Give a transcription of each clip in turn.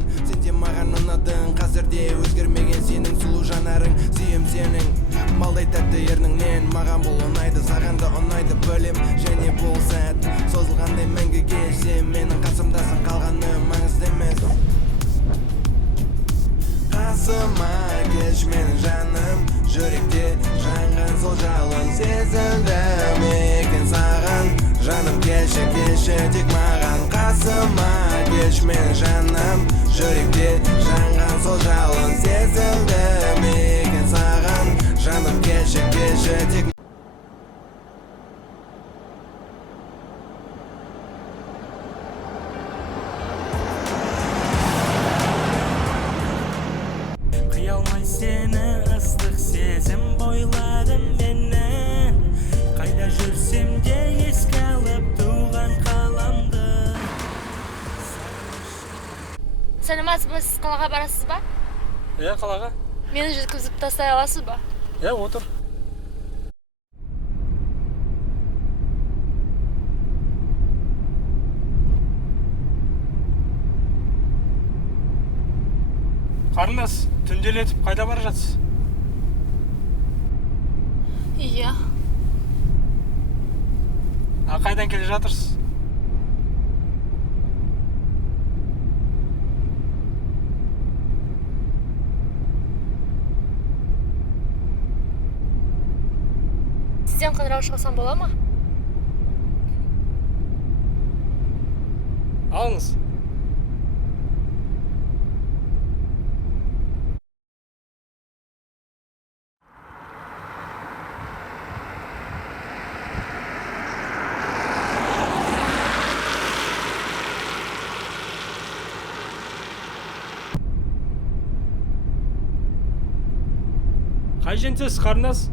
саған. Сен де маған ұнадың, қазірде өзгермеген сенің сұлу жанарың. Сүйем сенің малдай тәтті ерніңнен. Маған бұл ұнайды, саған да ұнайды білем. Және бұл сәт созылғандай мәңгіге. Сен менің қасымдасың, қалғаны маңызды емес. Қасыма келші менің жаным, жүректе жанған сол жалын. Сезілдім екен саған, жаным келші, келші тек маған. Қасыма келші менің жаным, жүректе жанған сол жалын. Сезілдім екен саған, жаным келші, келші тек. Қиялмай сені ыстық сезім бойладым мені. Қайда жүрсем де еске алып туған қаламды. Сәлеметсіз ба, сіз қалаға барасыз ба? Қалаға? Мені жеткізіп тастай аласыз ба? Отыр. Қарындас, түнделетіп қайда бара жатсыз? Иә. Қайдан келе жатырсыз? Сізден қоңырау шалсам бола ма? Алыңыз. Қай жентесіз, қарындас?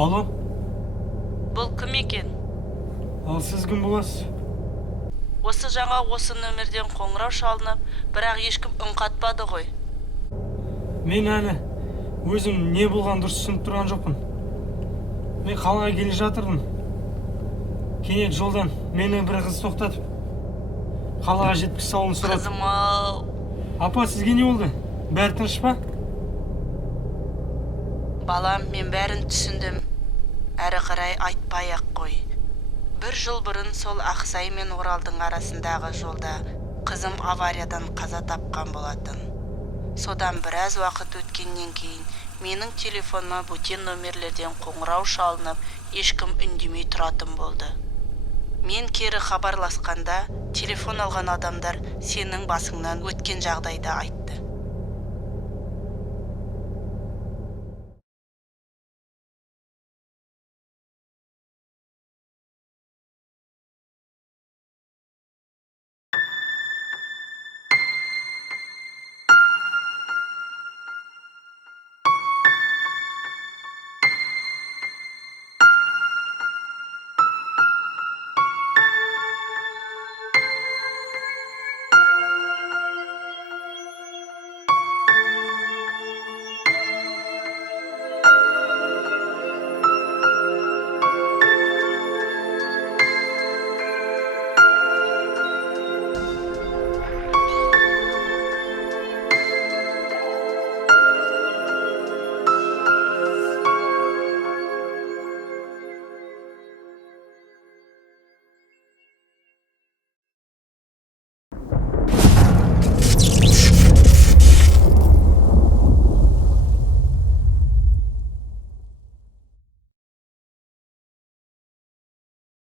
Алло? Бұл кім екен? Ал сіз кім боласыз? Осы жаңа осы нөмірден қоңырау шалынып, бірақ ешкім үн қатпады ғой. Мен әлі өзім не болған дұрыс түсініп тұрған жоқпын. Мен қалаға келе жатырмын. Кенет жолдан мені бір қыз тоқтатып, қалаға жеткізіп салуын сұрады. Қызым-ау. Апа, сізге не болды? Бәрі тыныш па? Балам, мен бәрін түсіндім. Әрі қарай айтпай-ақ қой. Бір жыл бұрын сол Ақсай мен Оралдың арасындағы жолда қызым авариядан қаза тапқан болатын. Содан біраз уақыт өткеннен кейін менің телефоныма бөтен нөмерлерден қоңырау шалынып, ешкім үндемей тұратын болды. Мен кері хабарласқанда телефон алған адамдар сенің басыңнан өткен жағдайды айтты.